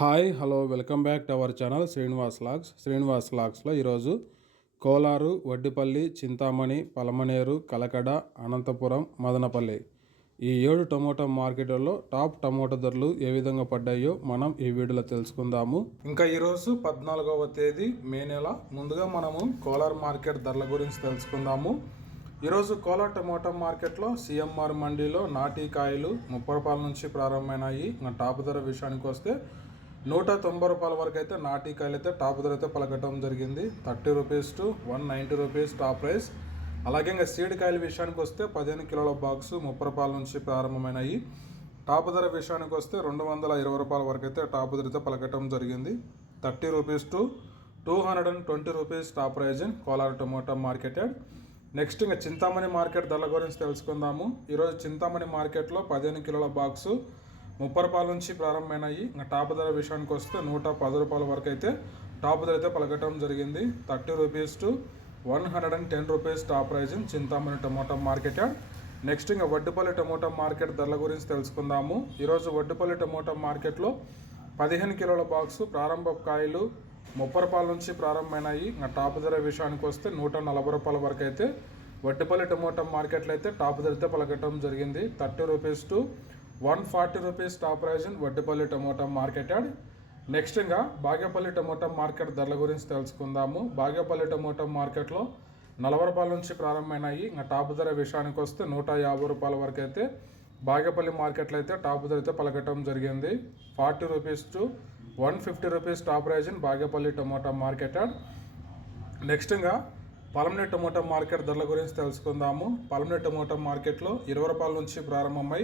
Hi hello welcome back to our channel Srinivas logs. Srinivas లాగ్స్లో ఈరోజు కోలారు వడ్డిపల్లి చింతామణి పలమనేరు కలకడ అనంతపురం మదనపల్లి ఈ ఏడు tomato మార్కెట్లలో టాప్ టమోటా ధరలు ఏ విధంగా పడ్డాయో మనం ఈ వీడియోలో తెలుసుకుందాము. ఇంకా ఈరోజు పద్నాలుగవ తేదీ మే నెల. ముందుగా మనము కోలార్ మార్కెట్ ధరల గురించి తెలుసుకుందాము. ఈరోజు కోలార్ టమోటా మార్కెట్లో సిఎంఆర్ మండీలో నాటి కాయలు ముప్పై రూపాయల నుంచి ప్రారంభమైనాయి. ఇంకా టాప్ ధర విషయానికి వస్తే నూట తొంభై రూపాయల వరకు అయితే నాటికాయలు అయితే టాప్ ధర అయితే పలకటం జరిగింది. Thirty rupees to one ninety rupees top price. అలాగే ఇంకా సీడ్ కాయల విషయానికి వస్తే పదిహేను కిలోల బాక్స్ ముప్పై రూపాయల నుంచి ప్రారంభమైనాయి. టాప్ ధర విషయానికి వస్తే రెండు వందల ఇరవై రూపాయల వరకు అయితే టాప్ ధర అయితే పలకటం జరిగింది. Thirty rupees to two hundred and twenty rupees top prize in Kolar tomato marketed. Next ఇంకా చింతామణి మార్కెట్ ధరల గురించి తెలుసుకుందాము. ఈరోజు చింతామణి మార్కెట్లో పదిహేను కిలోల బాక్సు ముప్పై రూపాయల నుంచి ప్రారంభమైనాయి. ఇంకా టాప్ ధర విషయానికి వస్తే నూట పది రూపాయల వరకు అయితే టాప్ ధర అయితే పలకటం జరిగింది. Thirty rupees to one hundred and ten rupees top prize Chintamani tomato market next ఇంకా వడ్డుపల్లి టమోటా మార్కెట్ ధరల గురించి తెలుసుకుందాము. ఈరోజు వడ్డుపల్లి టమోటా మార్కెట్లో పదిహేను కిలోల బాక్సు ప్రారంభ కాయలు ముప్పై రూపాయల నుంచి ప్రారంభమైనాయి. ఇంకా టాప్ ధర విషయానికి వస్తే నూట నలభై రూపాయల వరకు అయితే వడ్డుపల్లి టమోటా మార్కెట్లో అయితే టాప్ ధర పలకటం జరిగింది. Thirty rupees to one forty rupees top prize in Vaddipalli tomato market add next ఇంకా బాగేపల్లి టమోటా మార్కెట్ ధరల గురించి తెలుసుకుందాము. బాగేపల్లి టమోటా మార్కెట్లో నలభై రూపాయల నుంచి ప్రారంభమైనాయి. ఇంకా టాప్ ధర విషయానికి వస్తే నూట యాభై రూపాయల వరకు అయితే బాగేపల్లి మార్కెట్లో అయితే టాప్ ధర అయితే పలకటం జరిగింది. Forty rupees to one fifty rupees top prize in Bagepalli tomato market next ఇంకా పలమనే టమోటా మార్కెట్ ధరల గురించి తెలుసుకుందాము. పలమనే టమోటా మార్కెట్లో ఇరవై రూపాయల నుంచి ప్రారంభమై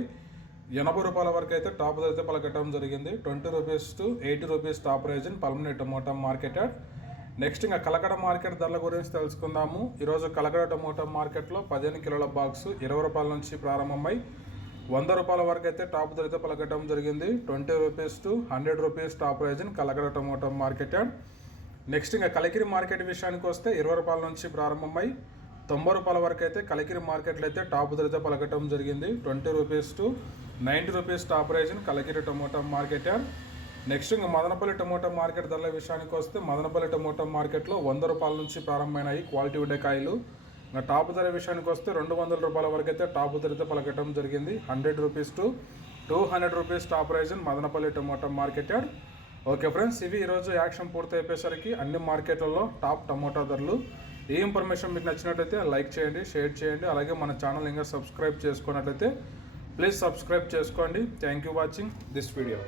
ఎనభై రూపాయల వరకు అయితే టాప్ అయితే పలకటం జరిగింది. Twenty rupees to eighty rupees top prize in Palamaner tomato market next ఇంకా కలకడ మార్కెట్ ధరల గురించి తెలుసుకుందాము. ఈరోజు కలకడ టమోటా మార్కెట్లో పదిహేను కిలోల బాక్స్ ఇరవై రూపాయల నుంచి ప్రారంభమై వంద రూపాయల వరకు అయితే టాప్ ధర అయితే పలకటం జరిగింది. Twenty rupees to hundred rupees top prize in Kalakada tomato market next ఇంకా కలికిరి మార్కెట్ విషయానికి వస్తే ఇరవై రూపాయల నుంచి ప్రారంభమై తొంభై రూపాయల వరకు అయితే కలికిరి మార్కెట్లో అయితే టాప్ ధరతో పలకటం జరిగింది. Twenty rupees to ninety rupees top prize Kalikiri tomato market next ఇంకా మదనపల్లి టమోటా మార్కెట్ ధరల విషయానికి వస్తే మదనపల్లి టమోటా మార్కెట్లో వంద రూపాయల నుంచి ప్రారంభమైనాయి. క్వాలిటీ ఉండే కాయలు. ఇంకా టాప్ ధర విషయానికి వస్తే రెండు వందల రూపాయల వరకు అయితే టాప్ ధరతో పలకటం జరిగింది. Hundred rupees to two hundred rupees top prize Madanapalle tomato market okay friends ఇవి ఈరోజు యాక్షన్ పూర్తి అయిపోయేసరికి అన్ని మార్కెట్లలో టాప్ టమోటా ధరలు. ఈ ఇన్ఫర్మేషన్ మీకు నచ్చినట్లయితే లైక్ చేయండి షేర్ చేయండి. అలాగే మన ఛానల్ ఇంకా సబ్స్క్రైబ్ చేసుకున్నట్లయితే ప్లీజ్ సబ్స్క్రైబ్ చేసుకోండి. Thank you watching this video